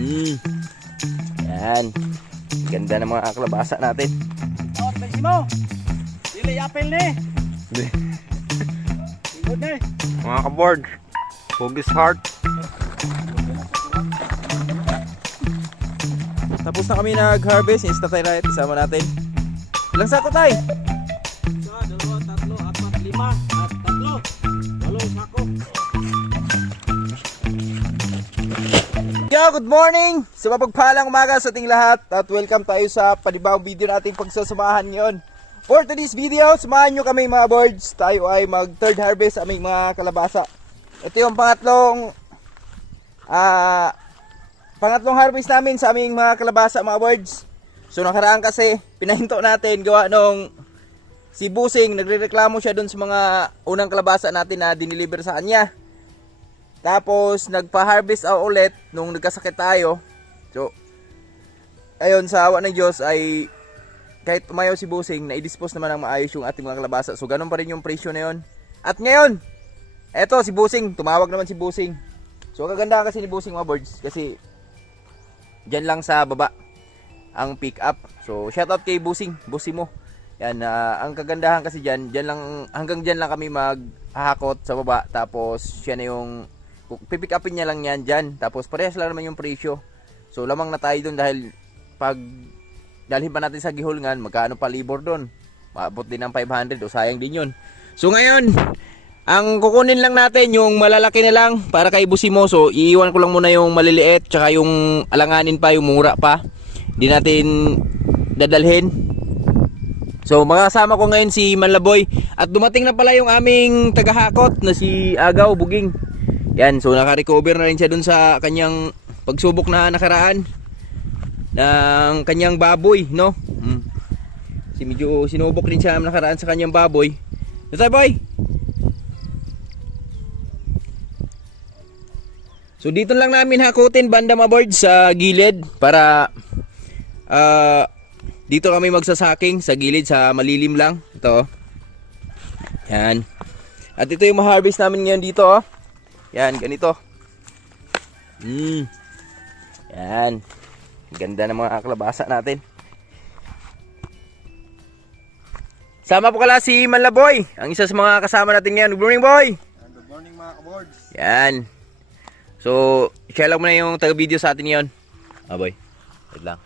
Yan. Ganda ng mga kalabasa natin. Tawag ba mo? Dili apel ni. Good ni. Mga kaboard, Hugis Heart. Tapos na kami nag-harvest. Insta tayo na isama natin. Ilang sako tayo? Isa, dalawa, tatlo, apat, lima, at tatlo. 8 sako. Yo, good morning! Sa mapagpalang umaga sa ating lahat at welcome tayo sa panibawang video nating pagsasamahan ngayon. For today's video, samahan nyo kami mga boards. Tayo ay mag third harvest sa aming mga kalabasa. Ito yung pangatlong harvest namin sa aming mga kalabasa mga boards. So nakaraan kasi pinahinto natin gawa nung si Busing nagrereklamo siya dun sa mga unang kalabasa natin na diniliver sa kanya. Tapos nagpa-harvest ulit nung nagkasakit tayo. So ayun, sa awa ng Diyos ay kahit tumayo si Busing, na-dispose naman ng maayos yung ating mga kalabasa. So ganun pa rin yung presyo na yun. At ngayon, eto si Busing, tumawag naman si Busing. So kagandahan kasi ni Busing mga birds, kasi dyan lang sa baba ang pick up. So shoutout kay Busing, Busing mo. Yan, ang kagandahan kasi dyan lang, hanggang dyan lang kami maghahakot sa baba. Tapos siya na yung pipick upin niya lang yan dyan. Tapos parehas lang naman yung presyo. So lamang na tayo dun dahil pag dalhin pa natin sa Gihulngan, magkano pa libor dun? Maabot din ng 500 o sayang din yun. So ngayon, ang kukunin lang natin yung malalaki na lang para kay Busimo. So iiwan ko lang muna yung maliliit tsaka yung alanganin pa, yung mura pa. Hindi natin dadalhin. So mga kasama ko ngayon si Manlaboy. At dumating na pala yung aming tagahakot na si Agaw Buging. Yan, so naka-recover na rin siya dun sa kanyang pagsubok na nakaraan ng kanyang baboy, no? Si medyo sinubok din siya nakaraan sa kanyang baboy. Ito tayo, boy. So dito lang namin hakutin banda mga boards sa gilid para dito kami magsasaking sa gilid, sa malilim lang. Ito. Yan. At ito yung ma-harvest namin ngayon dito, oh. Yan, ganito. Yan. Ganda ng mga kalabasa natin. Sama po kala si Manlaboy, ang isa sa mga kasama natin ngayon. Good morning, boy! Good morning mga kaboards. Yan. So, share lang muna yung taga-video sa atin ngayon. Boy. Wait lang.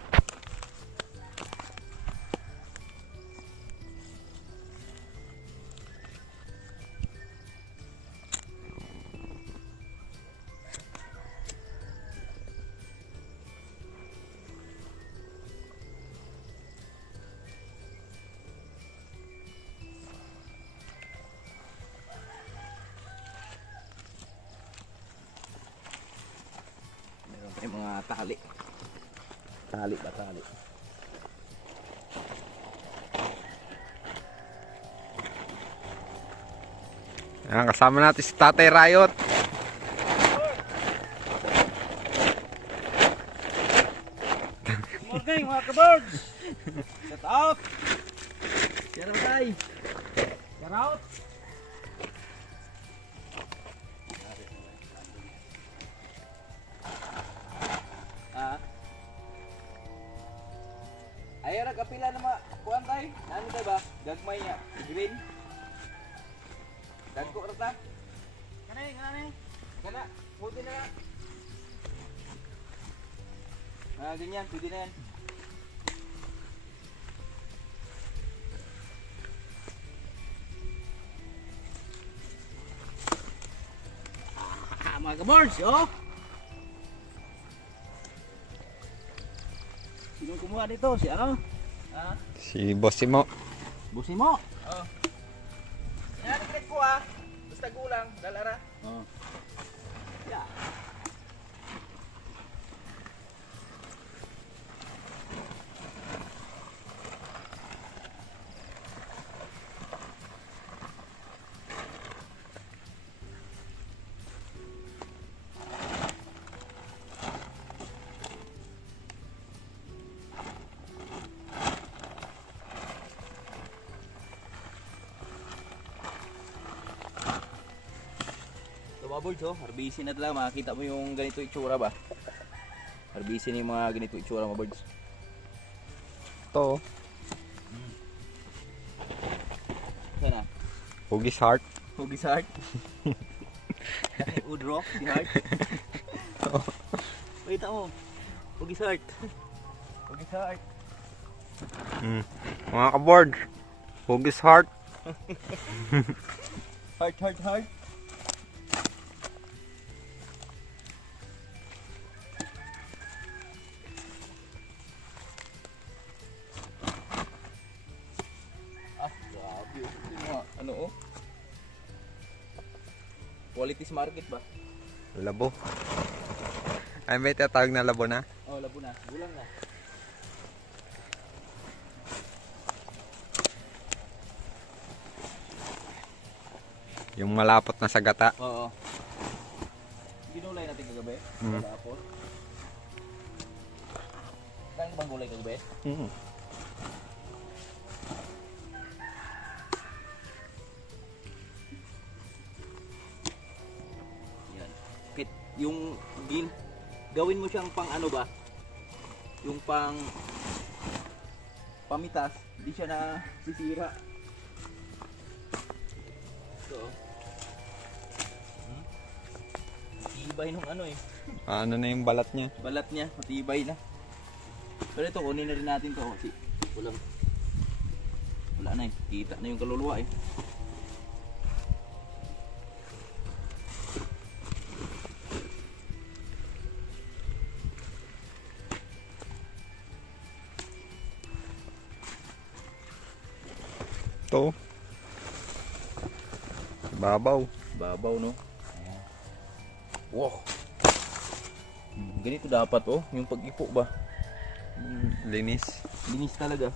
May mga tali. Tali ba tali? Ayan, kasama natin si Tatay Riot. Good morning mga kaboards. Shout out. Share mo tayo. Shout out. Ay, kapila na kuan tayo. Ano tayo ba? Gagmay niya. Green. Dagko rata. Kanay. Kana, pwede na. Ganyan, pwede na yan. Mga kaboards, oh. Sino kumuha dito? Si ano? Si Bossimo. Busimo. Oh. Yan, ko ha. Basta gulang, dalara. Oh. Yeah. Mga boards, oh, harbisin na talaga, makikita mo yung ganito itsura ba. Harbisin yung mga ganito itsura mga birds. Ito, Sana. Hugis Heart. Hugis Heart. Udro, si Heart. Wait mo. Hugis Heart. Hugis Heart. Mga kaboard, Hugis Heart. Heart, heart, heart. Ah, grabe. Ito yung mga, ano oh. Qualities market ba? Labo. Ay, may tatawag na labo na. Oh, labo na. Gulang na. Yung malapot na sa gata. Oo. Ginulay natin kagabi. Mm. Malapot. Saan bang gulay kagabi? Yan. Yung gawin mo siyang pang ano ba? Yung pang pamitas, hindi siya na sisira. So, matibay nung ano eh. Ano na yung balat niya? Balat niya, matibay na. Pero ito, kunin na rin natin to kasi wala na eh. Kita na yung kaluluwa eh. Ito. Babaw. Babaw no. Wow. Ganito dapat oh, yung pag-ipo ba? Linis. Linis talaga.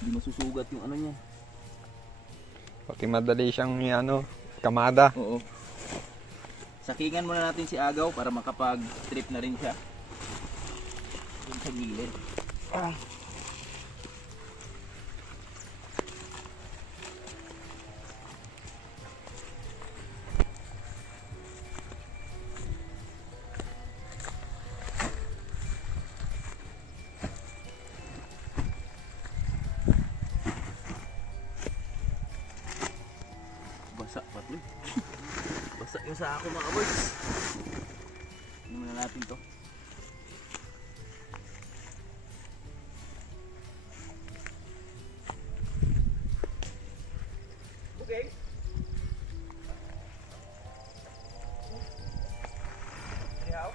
Hindi masusugat yung ano niya. Pati madali siyang ano, kamada. Oo. Sakingan muna natin si Agaw para makapag-trip na rin siya. Dun sa gilid. Ah. Basa pati. Basa yung sa ako mga boys. Ano muna natin to? Okay. Anyhow.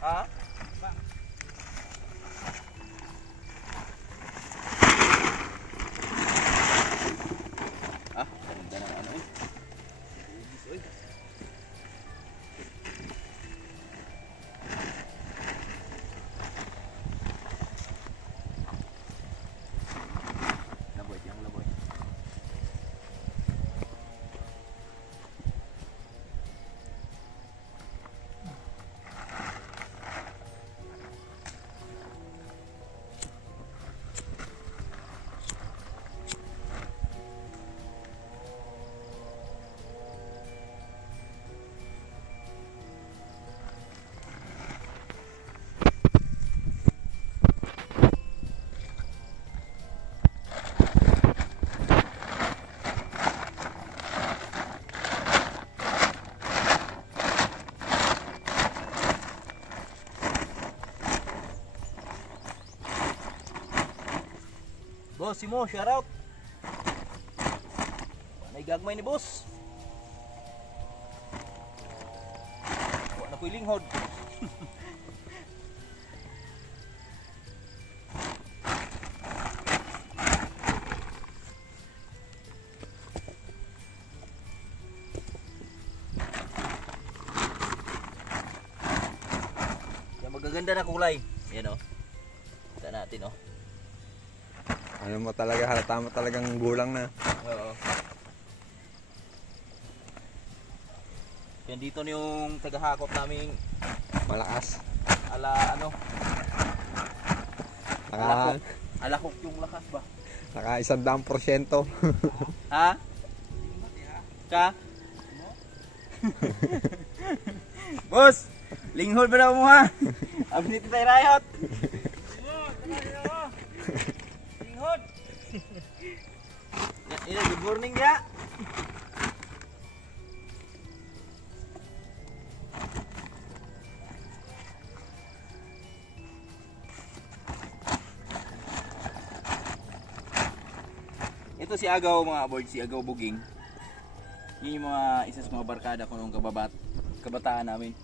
Ha? Ah, ganda ng ano eh. Ubis, oy. Laboy, yang laboy. Boss, si Mo, shout out. May gagmay ni boss. Wala na ko'y linghod. Yan, magaganda na kulay. Yan o. Kita natin o. Ano mo talaga, halata mo talagang gulang na. Oo. Yan dito na yung tagahakot naming Malakas. ala ano, Naka, alakok yung lakas ba? naka 100%. Ha? Ka? Boss, linghod ba na mo ha? Abinit tayo rayot. Linghod. Good morning ya. Ito si Agaw mga aboard, si Agaw Buging. Yun yung mga isa sa mga barkada ko nung kabataan namin.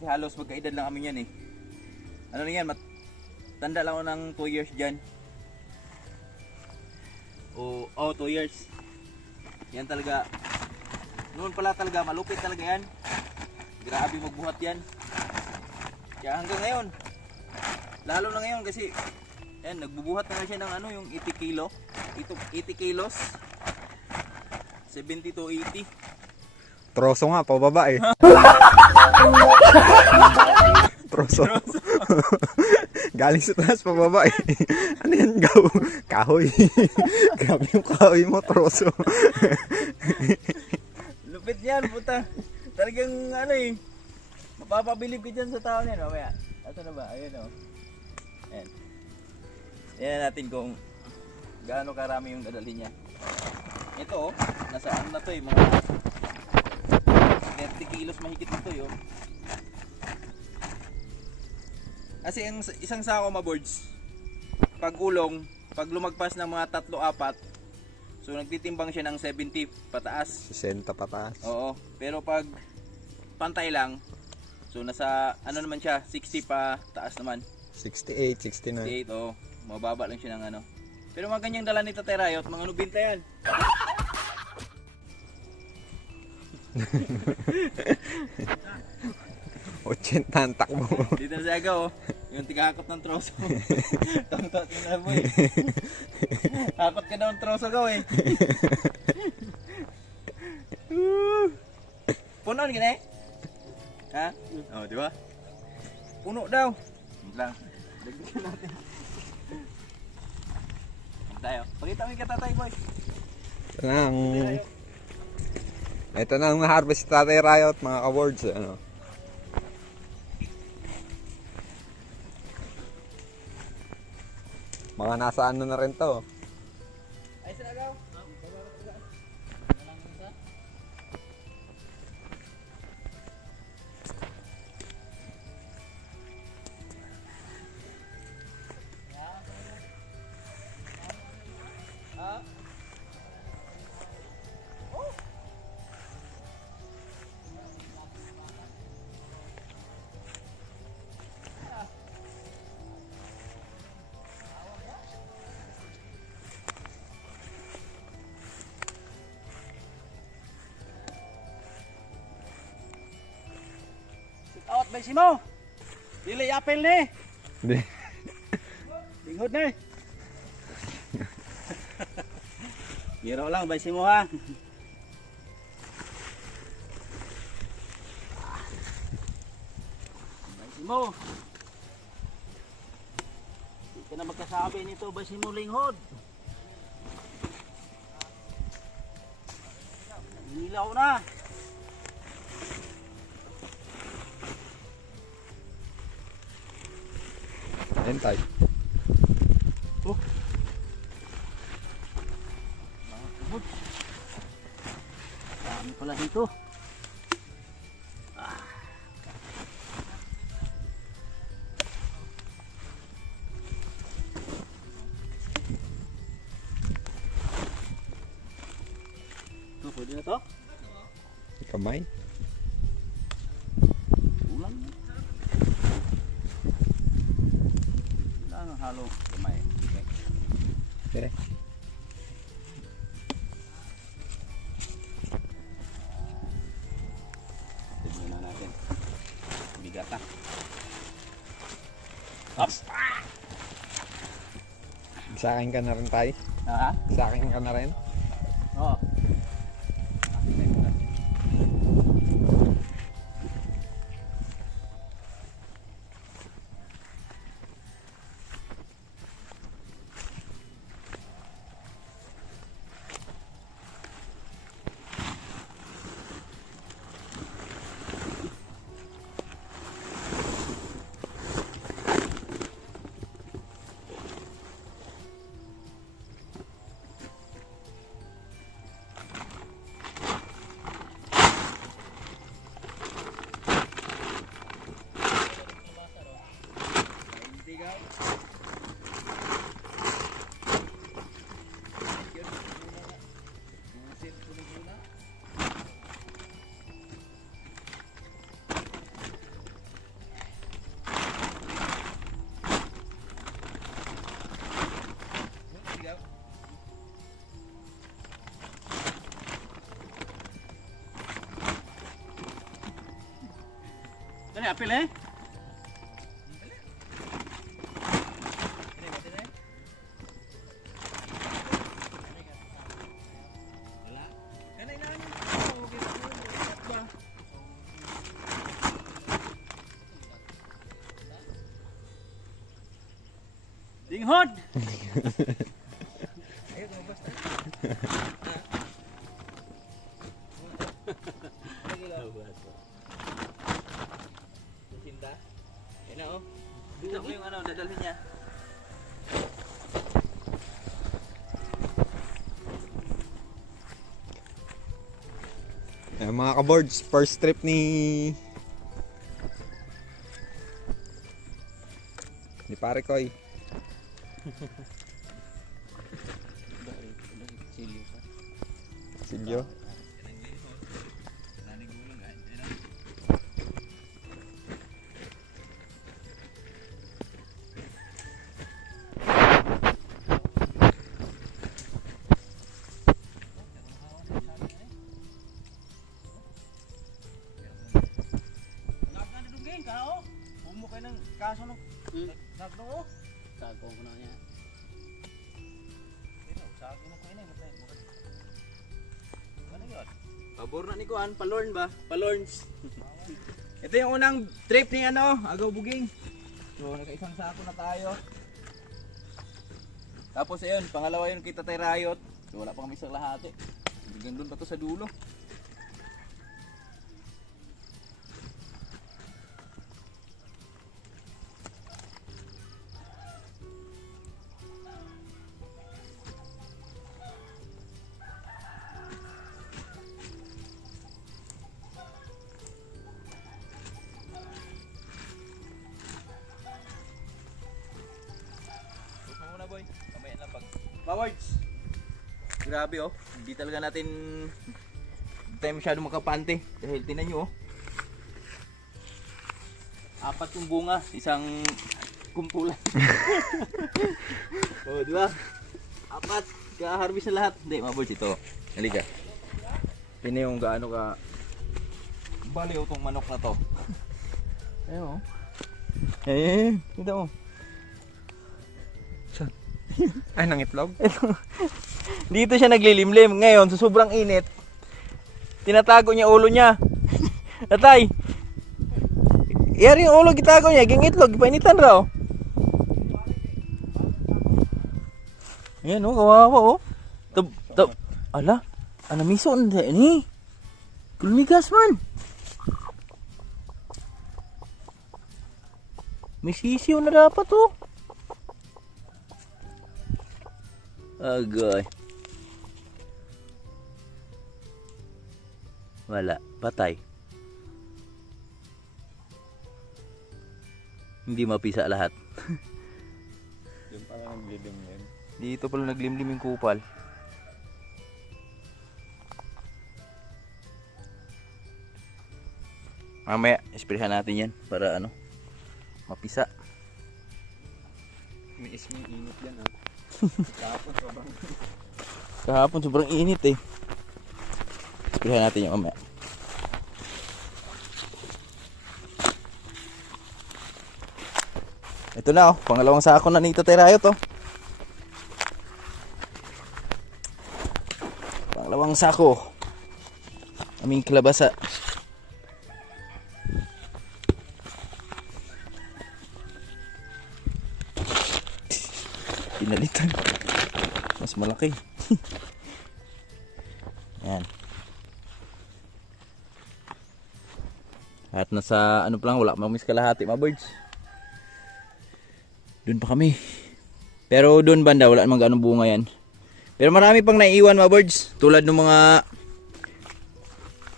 Kasi halos magkaedad lang kami yan eh. Ano na yan, tanda lang ako ng 2 years dyan. 2 years. Yan talaga. Noon pala talaga, malupit talaga yan. Grabe magbuhat yan. Kaya hanggang ngayon, lalo na ngayon kasi yan, nagbubuhat na nga siya ng ano, yung 80 kilo. 80 kilos. 70 to 80. Troso nga, pababa eh. Troso. Galing sa taas, pababa eh. Ano yan, gaw? Kahoy. Grabe yung kahoy mo, troso. Lupit yan, puta. Talagang ano eh. Mapapabilib ka dyan sa tao niyan, mamaya. Ito na ba? Ayun o. Ayan. Tingnan natin kung gaano karami yung dadali niya. Ito oh, nasa ano na to eh, mga 30 kilos mahigit na to yun. Kasi ang isang sako maboards, pag gulong, pag lumagpas ng mga 3-4, so nagtitimbang siya ng 70 pataas. 60 pataas. Oo, pero pag pantay lang, so nasa ano naman siya, 60 pa taas naman. 68, 69. 68, oo. Mababa lang siya ng ano. Pero mga ganyang dala ni Tatay Rayot, mga nubinta yan. Ang takbo. Dito na siya oh. Yung tigakot ng troso. Tangtot mo na mo eh. Takot ka daw ng troso gaw eh. Puno gini? Ha? Oh, di ba? Puno daw. Wait lang. Dagdagan natin. Tayo. Pakita mo yung katatay boy. Ito na ang na-harvest si Tatay Rayot, mga awards. Ano? Mga nasa ano na rin to. Ay, sinagaw. Out ba si mo? Dili apel ni. Hindi. Lingod ni. Biro lang ba si mo ha? Ba si mo? Hindi ka na magkasabi nito ba si mo linghod? Nilaw na. Hintay. Oh. Dami pala dito. Ito, pwede na to? Kamay. Ulan. Ano halo kamay. Okay. Tignan na natin. Bigat na. Up. Sa akin ka na rin, Tay. Ha? Sa akin ka na rin. Oo. Kani apil eh. Dinghod. Cinta. Yan na oh. Dito ko yung ano, dadalhin niya. Mga kaboards, first trip ni Pare Koy. Silyo. Kaso no. Sagdo oh. Sagdo ko na niya. Ito, sagdo na ko ini, matay mo. Ano yun? Pabor na ni Kuan, palorn ba? Palorns. Ito yung unang trip ni ano, Agaw Buging. So, nakaisang sako na tayo. Tapos ayun, pangalawa yun kita tayo Riot. So, wala pa kami sa lahati. Hanggang doon pa to sa dulo. Boy, mamaya lang pag Powards. Grabe oh, hindi talaga natin hindi tayo masyado makapante dahil tinan nyo oh. 4 yung bunga, isang kumpulan. Oh, di ba? 4, ka-harvest na lahat. Hindi, mga boys, ito. Halika. Pini yung gaano ka baliw tong manok na to. Ayun oh. Ito oh. Ay, nang itlog? Dito siya naglilimlim. Ngayon, sa sobrang init, tinatago niya ulo niya. Natay! Yari yung ulo, gitago niya. Ging itlog, painitan raw. Ayan oh, kawawa oh. Ala, anamiso na ni. Kulmigas man. May sisiw na dapat oh. Agay. Wala, patay. Hindi mapisa lahat. Yung parang naglimlim. Dito pala naglimlim yung kupal. Mamaya, isprehan natin yan para ano, mapisa. May isming init yan ah. Kahapon sobrang init eh. Isprehan natin yung mamaya. Ito na oh, pangalawang sako na nito tayo to. Pangalawang sako. Aming kalabasa. Pinalitan. Mas malaki. Yan. At nasa ano pa lang, wala mamis kalahati mga birds. Doon pa kami. Pero doon banda, wala namang ganong bunga yan. Pero marami pang naiiwan mga birds. Tulad ng mga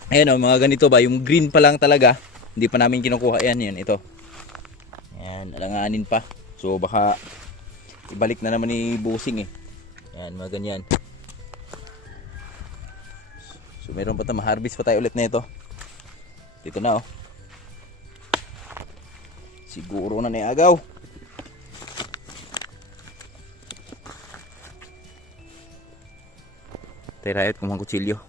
ayan o, mga ganito ba. Yung green pa lang talaga. Hindi pa namin kinukuha yan. Yan, ito. Yan, alanganin pa. So baka ibalik na naman ni Busing eh. Yan, mga ganyan. So meron pa tayo, ma-harvest pa tayo ulit na ito. Dito na oh. Siguro na niagaw. Tayo Riot, kumuhang kutsilyo.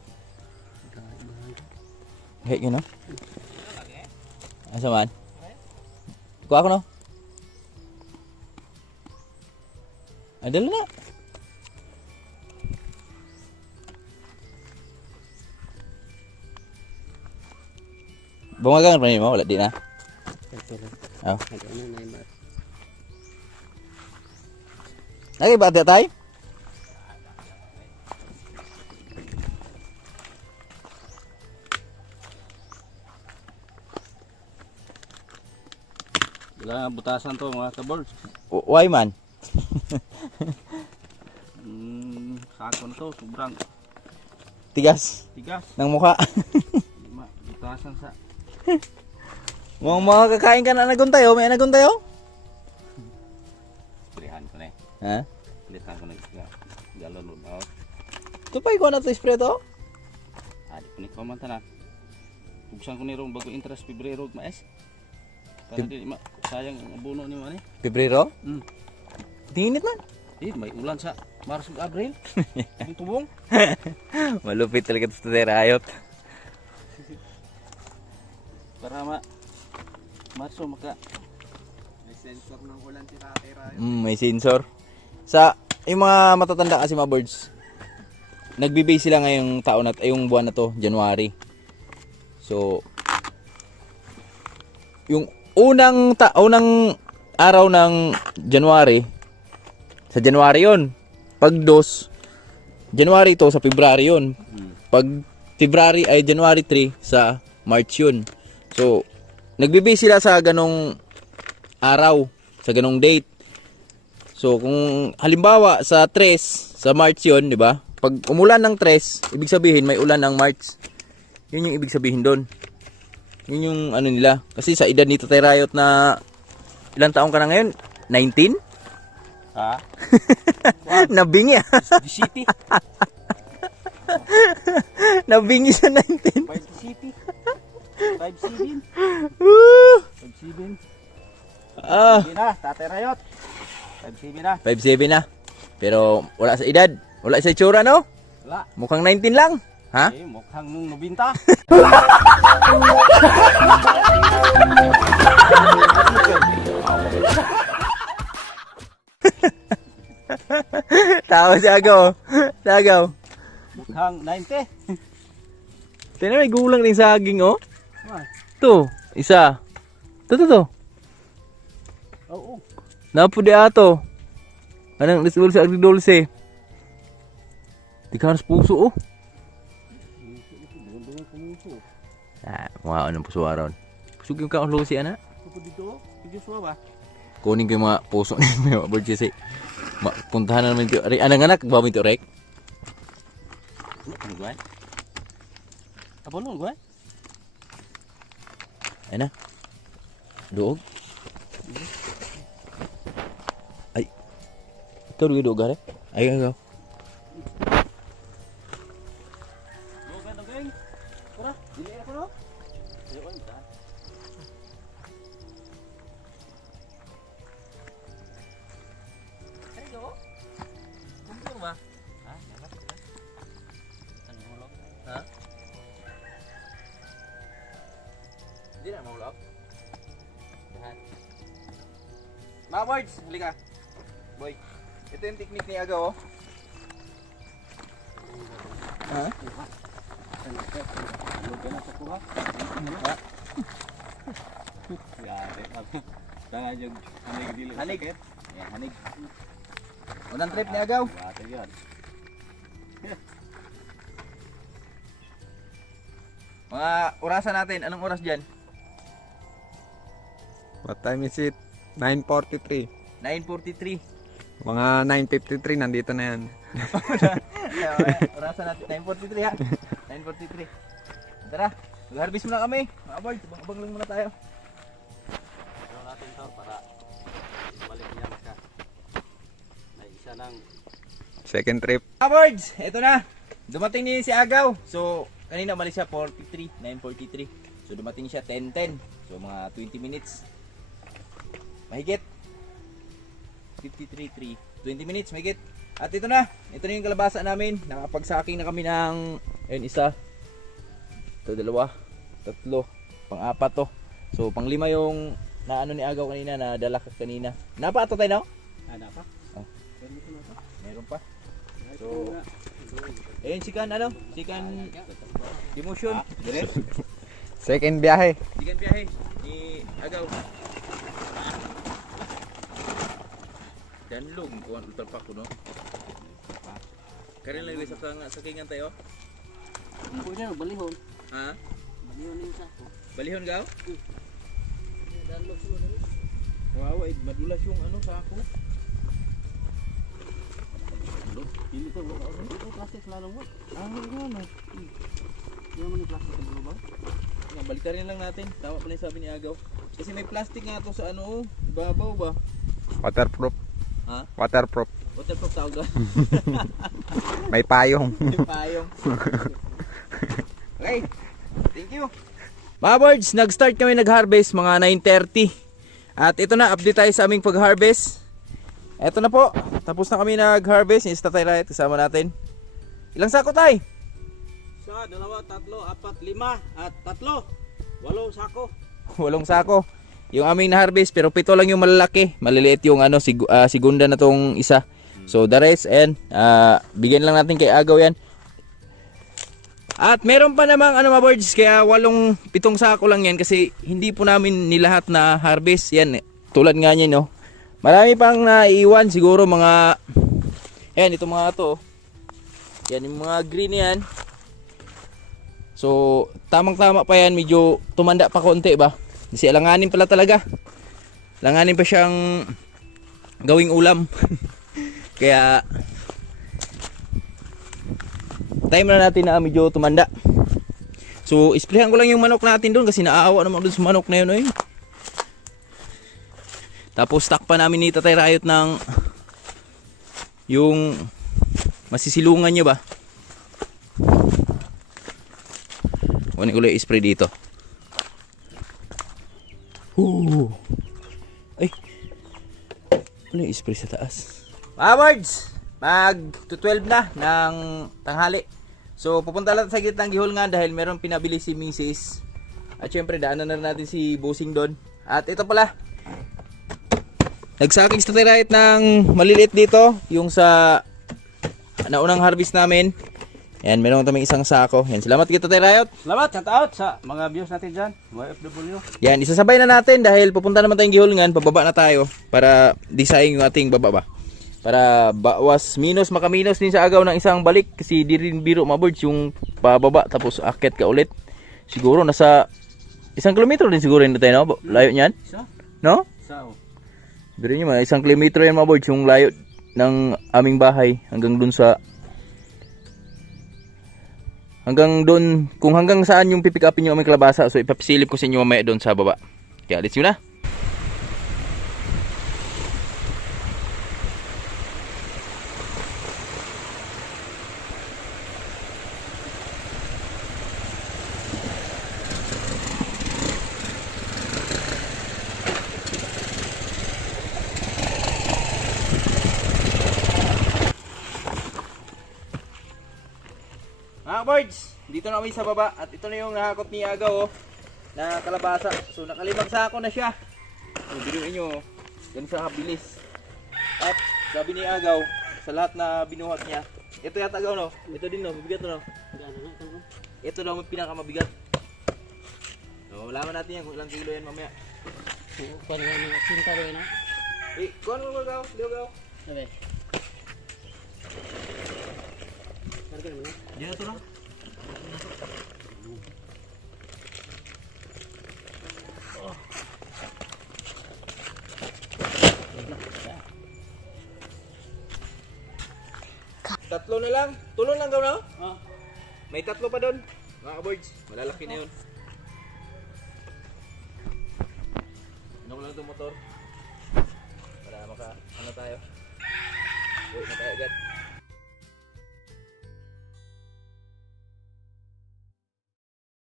Hey, yun oh. Asa man? Kuha ko no. Ay, dala na. Bumagang pa mo, wala di na. Oh. Lagi ba tayo? Wala butasan to mga kabols. Why man? Sako na to, sobrang Tigas tigas. ng mukha. Butasan sa Mga kakain ka na naguntayo, may naguntayo? Pilihan ko na eh. Ha? Pilihan ko na galon mo. Tupay ko na to spray to. Adi ko ni komanta na. Buksan ko ni rong bago interest Pebrero maes. Para di sayang ang abono ni mo ni. Pebrero? Hmm. Dinit man. May ulan sa Maris ug Abril. Tubong. Malupit talaga to sa rayot. Para Marso maka May sensor ng ulan si Tatay Rayo. May sensor. Sa yung mga matatanda kasi mga birds, nagbe-base sila ngayong taon at yung buwan na to, January. So yung unang araw ng January, sa January 'yon. Pag 2 January to sa February 'yon. Pag February ay January 3 sa March 'yon. So nagbe-base sila sa ganong araw, sa ganong date. So kung halimbawa sa 3 sa March 'yon, 'di ba? Pag umulan ng 3, ibig sabihin may ulan ng March. 'Yun yung ibig sabihin doon. 'Yun yung ano nila. Kasi sa edad ni Tatay Rayot na ilang taong ka na ngayon? 19? ha. Nabingi ah. The city. Nabingi sa 19. 5 city. 5-7. Woo! 5-7. Ah, Sige na, Tatay Rayot. 5-7 na. 5'7 na. Pero wala sa edad. Wala sa itsura, no? Wala. Mukhang 19 lang. Ha? Eh, mukhang nung 90. Tawa si Agaw. Tagaw. Mukhang 90. Tingnan may gulang din saging, oh. Ay, Ito, isa. Ito. oo. Napo di ato. Anong dulce agridulce. Tiga puso, oh. Mga anong puso aron. Pusog yung kaon si ana. Ito dito, video suwa ba? Kunin ko yung mga puso ni mga bird kasi puntahan na naman ito. Anong anak, ba mo ito, Rek? Ano gue? Apa lu gue? Ayun na. Duog. Ay. Ito rin duog, Rek. Ay, agaw. Dugay. Tara, dili ako no. Ayo on ta. Ayo. Kumpul ba? Ha? Dapat sila. Ano hulog? Ha? Hindi na mahulog. Dahan. Mga birds, halika. Boy, ito yung technique ni Agaw, oh. Ha? Hulog na sa kuha. Ha? Yari. Tangan yung hanig dili. Hanig. Yan, hanig. Unang trip ni Agaw. Bate yan. Mga orasan natin. Anong oras dyan? What time is it? 9:43. 9:43. Mga 9:53 nandito na yan. Orasan natin. 9:43 ha. 9:43. Tara. Mag-harvest muna kami. Mga boy, abang lang muna tayo. Ito natin to para balik niya ka. May isa ng Second trip. Mga birds, ito na. Dumating din si Agaw. So, kanina umalis siya 9:43. So, dumating siya 10:10. So, mga 20 minutes. Mahigit. 53:3. 20 minutes, mahigit. At ito na. Ito na yung kalabasa namin. Nakapagsaking na kami ng ayun, isa. Ito, dalawa. Tatlo. Pang-apat to. So, pang-lima yung na ano ni Agaw kanina, na dala ka kanina. Napa ato tayo no? Ada pa? Oh. Meron pa. So, ayun sikan ano? Sikan demotion. Dire. Second biyahe. Sikan biyahe ni Agaw. Danlog kuan ultra pa ko no. Karon lang sa kingan tayo. Pwede na balihon. Ha? Balihon yung sako. Balihon gaw? Dalog sulo dali. Wow, madulas yung ano sa ako. Dili ko wala ko. Ito plastic lalo mo. Ano? Di mo ni plastic ang global. Nga, baliktarin lang natin. Tama pala yung sabi ni Agaw. Kasi may plastic nga to sa ano, ibabaw ba? Waterproof. Ha? Waterproof. Waterproof tawag doon. May payong. May payong. Okay. Thank you. Mga birds, nag-start kami nag-harvest mga 9:30. At ito na, update tayo sa aming pag-harvest. Ito na po. Tapos na kami nag-harvest. Yung Tatay Riot, kasama natin. Ilang sako tay? Sa 2, 3, 4, 5 at 3. 8 sako. 8 sako. Yung aming na-harvest, pero 7 lang yung malalaki. Maliliit yung ano, segunda na tong isa. So the rest, and bigyan lang natin kay Agaw yan. At meron pa namang ano mga birds, kaya 7 sako lang yan kasi hindi po namin nilahat na harvest yan. Tulad nga niya no. Marami pang naiiwan siguro mga ayan ito mga to. Yan yung mga green yan. So tamang-tama pa yan, medyo tumanda pa konti ba. Kasi alanganin pala talaga. Alanganin pa siyang gawing ulam. Kaya time na natin na medyo tumanda. So isprehan ko lang yung manok natin doon kasi naaawa naman doon sa manok na yun. Tapos stock pa namin ni Tatay Riot ng yung masisilungan niya ba. Kunin ko lang i-spray dito. Ay, ano yung i-spray sa taas? Mga birds, mag 12 na ng tanghali. So pupunta lang sa gitnang gihulngan dahil meron pinabili si Mrs. At syempre daanan na natin si Busing doon. At ito pala, nagsaking sa Tatay Riot ng maliliit dito, yung sa naunang harvest namin. Yan, meron kami isang sako. Yan, salamat kita Tatay Riot. Salamat, shout out sa mga viewers natin dyan. YFW. Yan, isasabay na natin dahil pupunta naman tayong gihulngan, pababa na tayo para disayang yung ating baba ba. Para bawas minus makaminos din sa Agaw ng isang balik kasi di rin biro mga birds yung pababa tapos akyat ka ulit. Siguro nasa 1 kilometro din siguro yun tayo no? Layo niyan? Isa? No? Isa o. Dari nyo 1 kilometro yan mga birds yung layo ng aming bahay hanggang dun sa hanggang doon, kung hanggang saan yung pipick upin yung aming kalabasa. So ipapisilip ko sa inyo mamaya doon sa baba. Kaya let's go na. Mga birds, dito na kami sa baba at ito na yung nahakot ni Agaw na kalabasa. So nakalimang sako na siya. So binuin nyo, yan sa kabilis. At sabi ni Agaw, sa lahat na binuhat niya, ito yata Agaw no? Ito din no, mabigat no? Ito daw ang pinakamabigat. So malaman natin yan kung ilang kilo yan mamaya. Parang ano, sinta rin na. Kuhan mo Agaw, Leo Agaw. Sabi. Karga naman na. Diyan na ito no? Tatlo na lang. Tulong lang daw na? Oh. May tatlo pa doon. Mga birds, malalaki na yun. Ano lang itong motor. Para maka, ano tayo. Uwi na tayo agad.